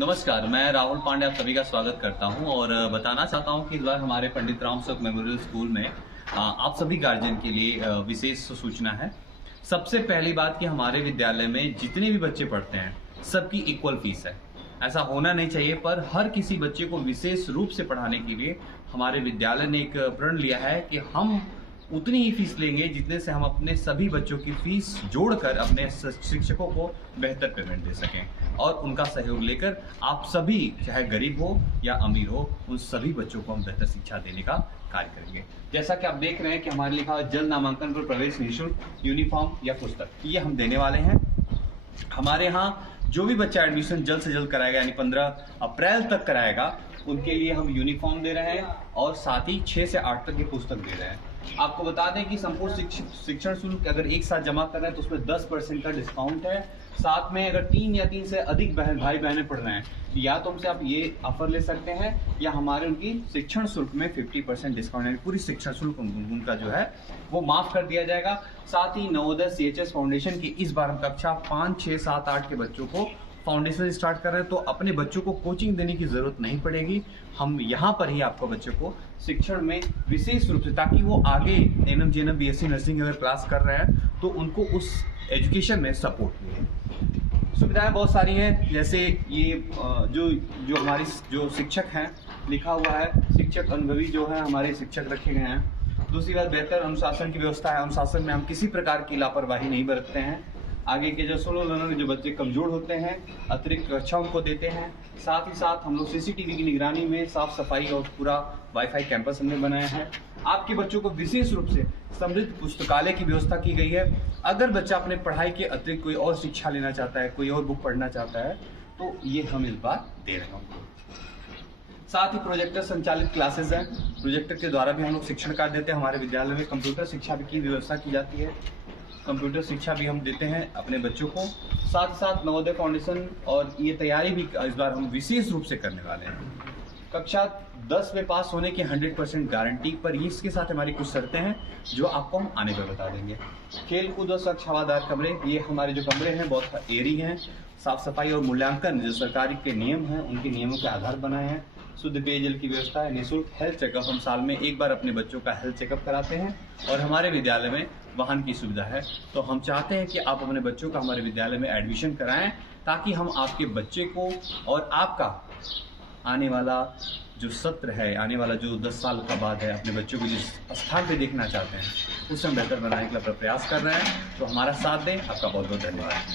नमस्कार, मैं राहुल पांडे आप सभी का स्वागत करता हूं और बताना चाहता हूं कि इस बार हमारे पंडित राम सुख मेमोरियल स्कूल में आप सभी गार्जियन के लिए विशेष सूचना है। सबसे पहली बात कि हमारे विद्यालय में जितने भी बच्चे पढ़ते हैं सबकी इक्वल फीस है। ऐसा होना नहीं चाहिए, पर हर किसी बच्चे को विशेष रूप से पढ़ाने के लिए हमारे विद्यालय ने एक प्रण लिया है कि हम उतनी ही फीस लेंगे जितने से हम अपने सभी बच्चों की फीस जोड़कर अपने शिक्षकों को बेहतर पेमेंट दे सकें और उनका सहयोग लेकर आप सभी, चाहे गरीब हो या अमीर हो, उन सभी बच्चों को हम बेहतर शिक्षा देने का कार्य करेंगे। जैसा कि आप देख रहे हैं कि हमारे लिखा जल्द नामांकन पर प्रवेश निःशुल्क, यूनिफॉर्म या पुस्तक, ये हम देने वाले हैं। हमारे यहाँ जो भी बच्चा एडमिशन जल्द से जल्द कराएगा, यानी 15 अप्रैल तक कराएगा, उनके लिए हम यूनिफॉर्म दे रहे हैं और साथ ही 6 से 8 तक की पुस्तक दे रहे हैं। आपको बता दें कि संपूर्ण शिक्षण शुल्क अगर एक साथ जमा कर रहे हैं तो उसमें 10% का डिस्काउंट है। साथ में अगर 3 या 3 से अधिक भाई बहनें पढ़ रहे हैं, या तो हमसे आप ये ऑफर ले सकते हैं या हमारे उनकी शिक्षण शुल्क में 50% डिस्काउंट, यानी पूरी शिक्षण शुल्क उनका जो है वो माफ कर दिया जाएगा। साथ ही नवोदय CHS फाउंडेशन की इस बार हम कक्षा 5, 6, 7, 8 के बच्चों को फाउंडेशन स्टार्ट कर रहे हैं, तो अपने बच्चों को कोचिंग देने की जरूरत नहीं पड़ेगी। हम यहाँ पर ही आपको बच्चों को शिक्षण में विशेष रूप से, ताकि वो आगे NM, JNM, BSc नर्सिंग अगर क्लास कर रहे हैं तो उनको उस एजुकेशन में सपोर्ट मिले। सुविधाएं बहुत सारी हैं, जैसे ये जो हमारी जो शिक्षक हैं, लिखा हुआ है शिक्षक अनुभवी जो है हमारे शिक्षक रखे गए हैं। दूसरी बात, बेहतर अनुशासन की व्यवस्था है। अनुशासन में हम किसी प्रकार की लापरवाही नहीं बरतते हैं। आगे के जो सोलो लर्नर, जो बच्चे कमजोर होते हैं, अतिरिक्त कक्षा उनको देते हैं। साथ ही साथ हम लोग CCTV की निगरानी में साफ सफाई और पूरा वाईफाई कैंपस हमने बनाया है। आपके बच्चों को विशेष रूप से समृद्ध पुस्तकालय की व्यवस्था की गई है। अगर बच्चा अपने पढ़ाई के अतिरिक्त कोई और शिक्षा लेना चाहता है, कोई और बुक पढ़ना चाहता है, तो ये हम इस बार दे रहे हैं। साथ ही प्रोजेक्टर संचालित क्लासेस हैं, प्रोजेक्टर के द्वारा भी हम लोग शिक्षण कार्य देते हैं। हमारे विद्यालय में कंप्यूटर शिक्षा की व्यवस्था की जाती है, कंप्यूटर शिक्षा भी हम देते हैं अपने बच्चों को। साथ ही साथ नवोदय फाउंडेशन और ये तैयारी भी इस बार हम विशेष रूप से करने वाले हैं। कक्षा 10 में पास होने की 100% गारंटी, पर इसके साथ हमारी कुछ शर्तें हैं जो आपको हम आने पर बता देंगे। खेल कूद और स्वच्छ हवादार कमरे, ये हमारे जो कमरे हैं बहुत एयरी हैं। साफ सफाई और मूल्यांकन जो सरकारी के नियम हैं, उनके नियमों के आधार बनाए हैं। शुद्ध पेयजल की व्यवस्था है। निःशुल्क हेल्थ चेकअप, हम साल में एक बार अपने बच्चों का हेल्थ चेकअप कराते हैं। और हमारे विद्यालय में वाहन की सुविधा है, तो हम चाहते हैं कि आप अपने बच्चों का हमारे विद्यालय में एडमिशन कराएं, ताकि हम आपके बच्चे को और आपका आने वाला जो सत्र है, आने वाला जो 10 साल का बाद है, अपने बच्चों को जिस स्थान पे देखना चाहते हैं उसे हम बेहतर बनाने के लिए प्रयास कर रहे हैं। तो हमारा साथ दें। आपका बहुत बहुत धन्यवाद।